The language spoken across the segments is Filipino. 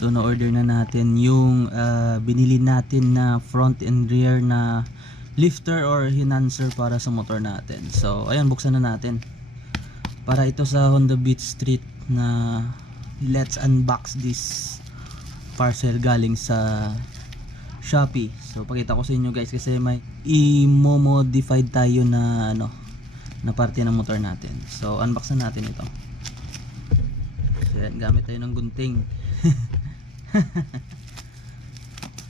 So na-order na natin yung binili natin na front and rear na lifter or enhancer para sa motor natin. So ayan, buksan na natin. Para ito sa Honda Beat Street na let's unbox this parcel galing sa Shopee. So pakita ko sa inyo guys kasi may i-modified tayo na na parte ng motor natin. So unbox na natin ito. So yan, gamit tayo ng gunting.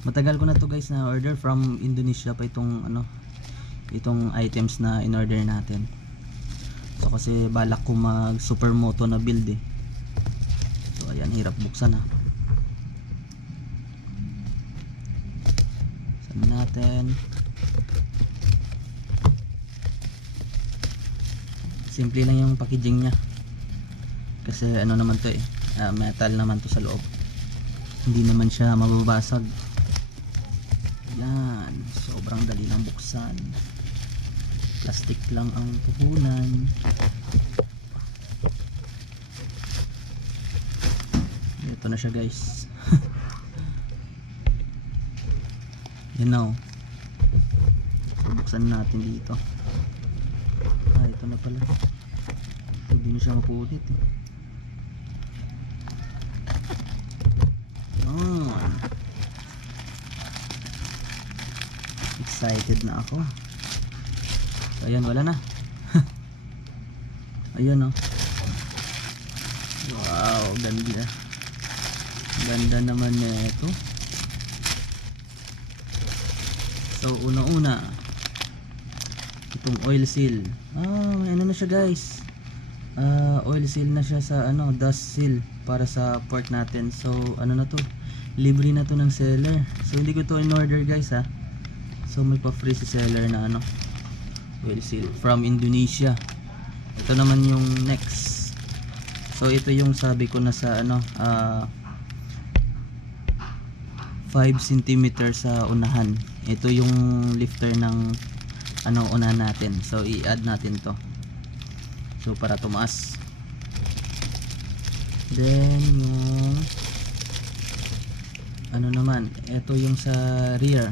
Matagal ko na to guys na order from Indonesia pa itong itong items na in order natin. So kasi balak ko mag supermoto na build eh. So ayan, hirap buksan ha. Buksan natin. Simple lang yung packaging nya. Kasi naman to eh, metal naman to sa loob. Hindi naman siya mababasag. Yan, sobrang dali lang buksan. Plastic lang ang puhunan. Ito na siya guys. Yan na. So, buksan natin dito. Ito na pala. Hindi na siya mapulit eh. Excited na ako. So ayan, wala na. Ayan oh. Wow, ganda. Ganda naman nito. So una-una itong oil seal. Ano na siya guys. Oil seal na siya sa dust seal para sa port natin. So na to, libre na to ng seller. So hindi ko to in order guys ha. So may pa free si seller na oil seal from Indonesia. Ito naman yung next. So ito yung sabi ko na sa 5 cm sa unahan. Ito yung lifter ng unahan natin. So i-add natin to. So para tumaas. Then yung naman, ito yung sa rear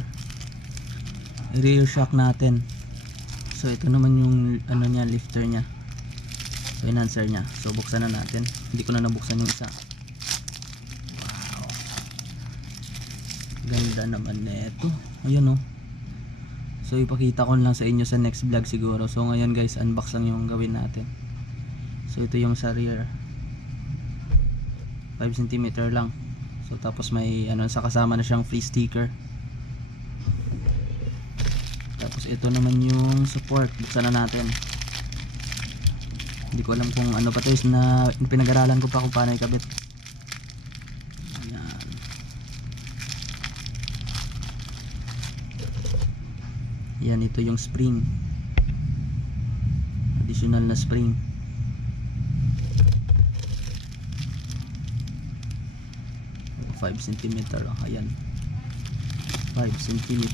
shock natin. So ito naman yung niya, lifter nya. So enhancer nya. So buksan na natin. Hindi ko na nabuksan yung isa. Wow. Ganda naman nito. Ayun oh. So ipakita ko lang sa inyo sa next vlog siguro. So ngayon guys, unbox lang yung gawin natin. So ito yung sa rear. 5 cm lang. So tapos may sa kasama na siyang free sticker. Tapos ito naman yung support. Buksan na natin. Hindi ko alam kung pa to, na pinag-aralan ko pa kung paano ikabit. Ayan. Yan, ito yung spring. Additional na spring. Oh, 5 cm. Ayan. 5 cm.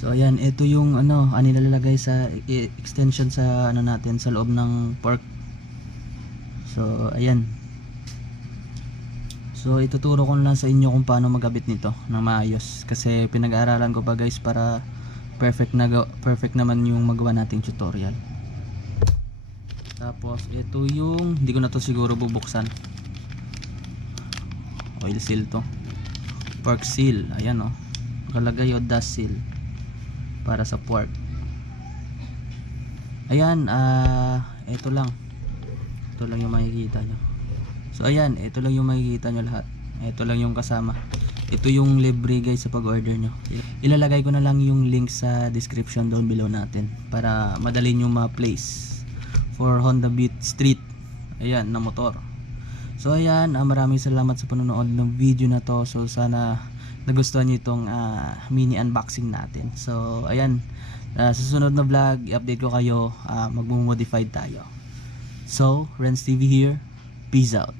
So ayan, ito yung nilalagay sa extension sa natin sa loob ng fork. So ayan. So ituturo ko lang sa inyo kung paano magkabit nito ng maayos kasi pinag-aaralan ko pa guys para perfect naman yung magawa nating tutorial. Tapos ito yung hindi ko na to siguro bubuksan. Oil seal to. Fork seal, ayan oh. Nakalagay o dust seal para sa port. Ayan, ito lang yung makikita nyo. So ayan, ito lang yung makikita nyo lahat. Ito lang yung kasama. Ito yung libre guys sa pag-order nyo. Ilalagay ko na lang yung link sa description down below natin para madali nyo ma-place for Honda Beat Street. Ayan, na motor. So ayan, maraming salamat sa panonood ng video na to. So sana nagustuhan nyo itong mini unboxing natin. So ayan, sa susunod na vlog i-update ko kayo, magmo-modify tayo. So Renz TV here, peace out.